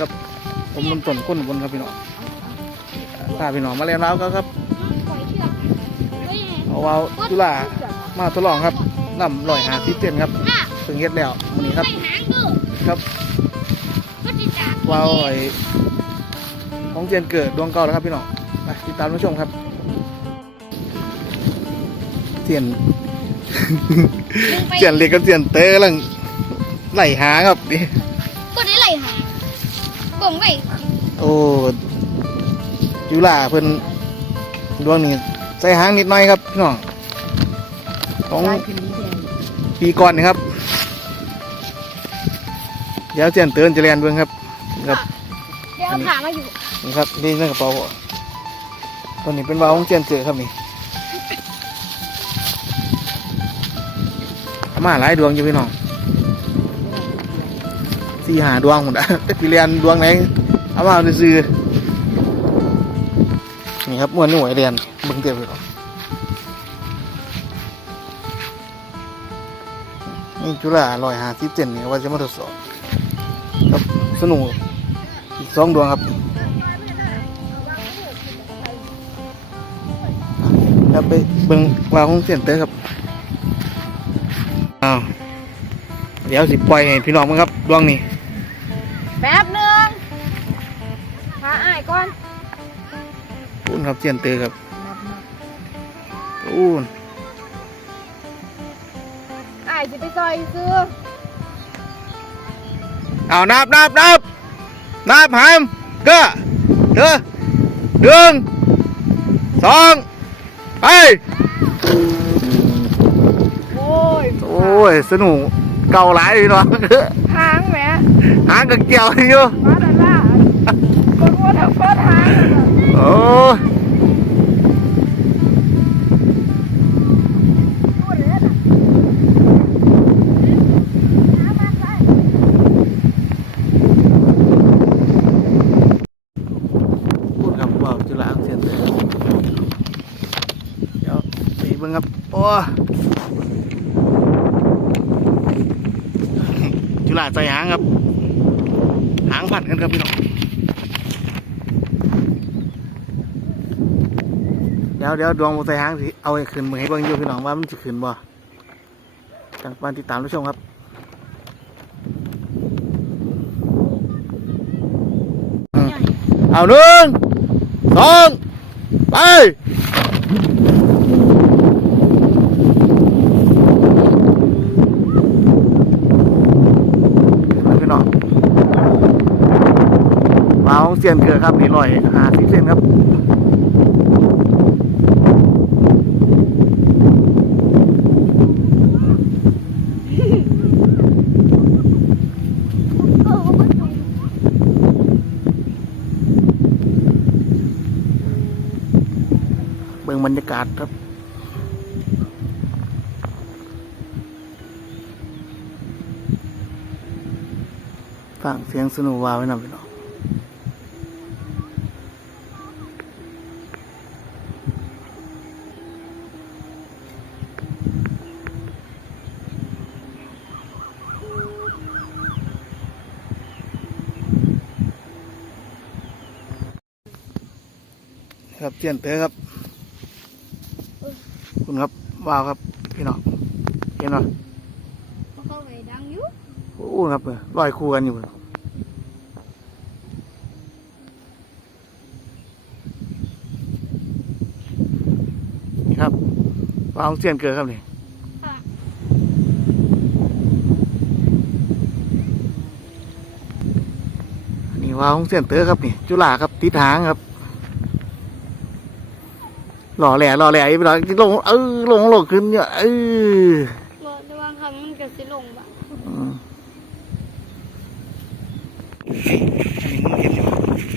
น้ำต้นก้นบนครับพี่น้องพาพี่น้องมาเรียนว้วกันครับเอาว้าวจุฬามาทดลองครับนำลอยหาที่เต้นครับน่ะเงเฮ็ดแล้ววันนี้ครับ ครับก็จิจากว้าวไอ้ของเจยนเกิดดวงเก่าแล้วครับพี่น้องไปติดตามรับชมครับเจียนเจียนเล็กกับเจียนเตอร์ลังไหลหาครับนี่ก็ได้ไหลหางบ่งไว้โอ้จุฬาเพิ่นดวงนี้ใส่หางนิดหน่อยครับพี่น้องของปีก่อนนี่ครับ เดี๋ยวเจียนเตือนจะเรียนเบิ่งครับครับเดี๋ยวเอาขามาอยู่นี่ครับนี่ในกระเป๋าตัวนี้เป็นวาล์วของเจียนเกิดครับนี่เอามาหลายดวงอยู่พี่น้อง สี่หาดวงหมดอะแต่พี่เรียนดวงไหนเอามาซื้อๆนี่ครับม้วนหน่วยเรียนเบิ่งเตียวพี่น้องนี่จุฬาลอยหาสิบเจนนี่ว่าจะมาทดสอบครับสนุกอีกสองดวงครับครับไปเบิ่งวาวของเสียนเตอร์ครับอ้าวเดี๋ยวสิปล่อยให้พี่น้องมั้งครับดวงนี้ แป๊บหนึงหาอ้ายก่อนปูนครับเสียนเตอร์ครับปูนอ้ายจะไปซอยซื้อเอานับนับนับนับหามก็เด้อหนึ่งสองไปโอ้ย โอ้ย สนุกเก่าหลายพี่น้อง หางแหมหางกับเกี่ยวอยู่มาแต่ละคนว่าถ้าฟาดหางโอ้ยพูดครับว่าวจุฬาเสียนเตอร์เดี๋ยวไปเบิ่งครับโอ้ จุฬาใจหางครับ หางผัดกันครับพี่น้องเดี๋ยวเดี๋ยวดวงบ่ใส่หางสิเอาขึ้นมือให้เบิ่งอยู่พี่น้องว่ามันจะขึ้นบ่จังมาติดตามรับชมครับเอาหนึ่งสองไปพี่น้องวาว เสียนเกลือครับนี่ลอยหาสิบเซนครับเบิ่งบรรยากาศครับฟังเสียงสนุกวาไว้นำพี่น้อง ครับเจียนเตอครับ คุณครับว้าวครับ พี่น้องเห็นไหมเขาไปดังอยู่โอ้ครับเออลอยคู่กันอยู่นี่ครับว้าวของเจียนเกิดครับนี่ค่ะนี่ว้าวของเจียนเตอครับนี่ จุฬาครับติดหางครับ หล่อแหล่หล่อแหล่อีกพี่น้องลงเออลงลงขึ้นเนี่ยเออบอกแต่ว่าคำมันก็สิลงบ่ะอืม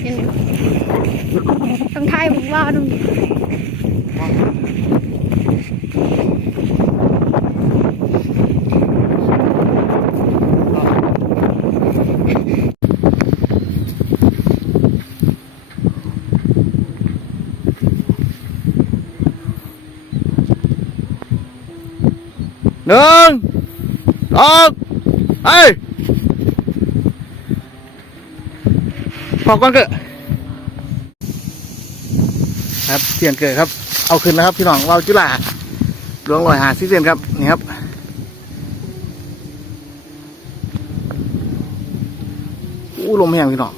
เห็นอยู่ต้องทายผมว่าตรงนี้ หนึ่งสองไปพอก่อนเกิดครับเสียงเกิดครับ เอาขึ้นแล้วครับ พี่น้องวาจุฬาหลวงลอยหาซิเซนครับ นี่ครับอู้ลมแห้งพี่น้อง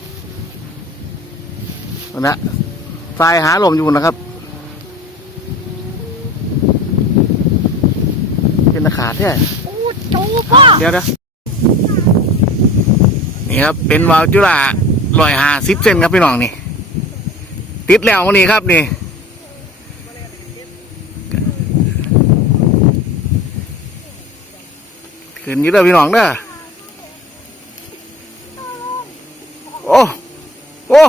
วันนะทรายหาลมอยู่นะครับ เป็น ตะขาดแท้อู้จูพ่อเดี๋ยวเดี๋ยวนี่ครับ เป็นวาล์วจุฬาลอยหาสิบเซนครับพี่น้องนี่ ติดแล้ววันนี้ครับนี่ขึ้นอยืดเลยพี่น้องเด้อโอ้โอ้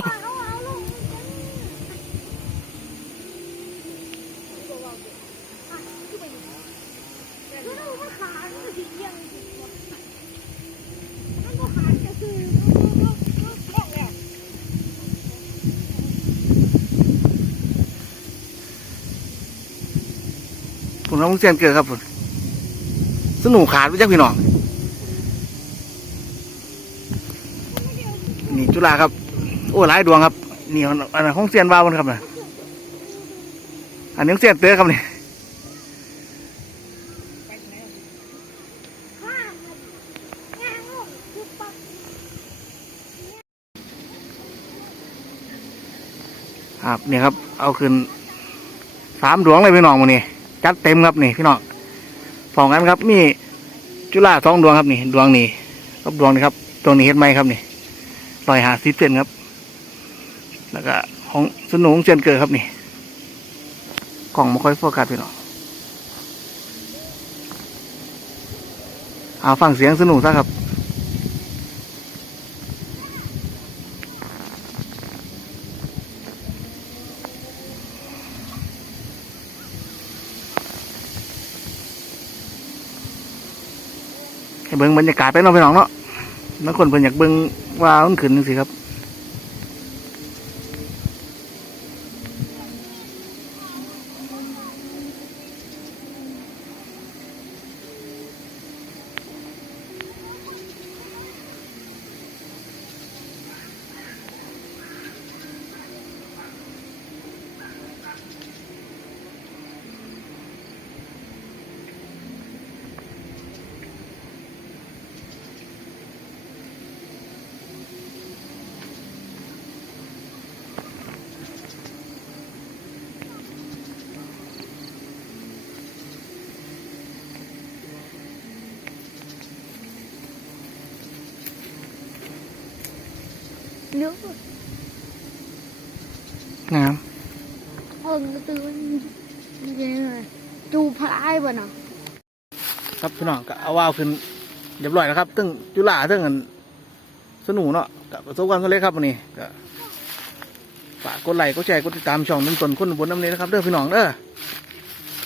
ผม น้องเซียนเกิดครับผมสนุกขาดไปจักพี่น้องนี่จุฬาครับ โอ้หลายดวงครับนี่อันนั้นของเซียนวาวมันครับนะอันนี้ของเซียนเตอครับนี่ครับนี่ครับ เอาขึ้นสามดวงเลยพี่น้องวันนี้ จัดเต็มครับนี่พี่น้องสองกันครับมีจุฬาสองดวงครับนี่ ดวงนี้กับดวงนี้ครับดวงนี้เฮ็ดไหมครับนี่รอยหาซิเซนครับ แล้วก็ของสนุงเจนเกิดครับนี่กล่องไม่ค่อยโฟกัสพี่น้องเอาฟังเสียงสนุกซะครับ ให้เบิ้งบรรยากาศไปเนาะพี่น้องเนาะนักคนเพิ่นอยากเบิ้งว่ามันขึ้นจังซี่ครับ เนื้องามเพิ่งกระตือมันยังไงจูพลายบ่เนาะครับพี่น้องก็เอาว่าวขึ้นเรียบร้อยแล้วครับตึ้งจุฬาตึ้งอันสนุกเนาะก็ประสบความสำเร็จครับวันนี้ก็ฝากกดไลค์กดแชร์กดติดตามช่องนุ่นตนคนบนน้ำนี้นะครับเด้อพี่น้องเด้อ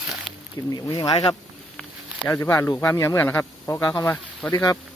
ก็คลิปนี้มีอย่างไรครับเดี๋ยวจะพาลูกพาเมียเมื่อแล้วครับพอกล่าวคำว่าสวัสดีครับ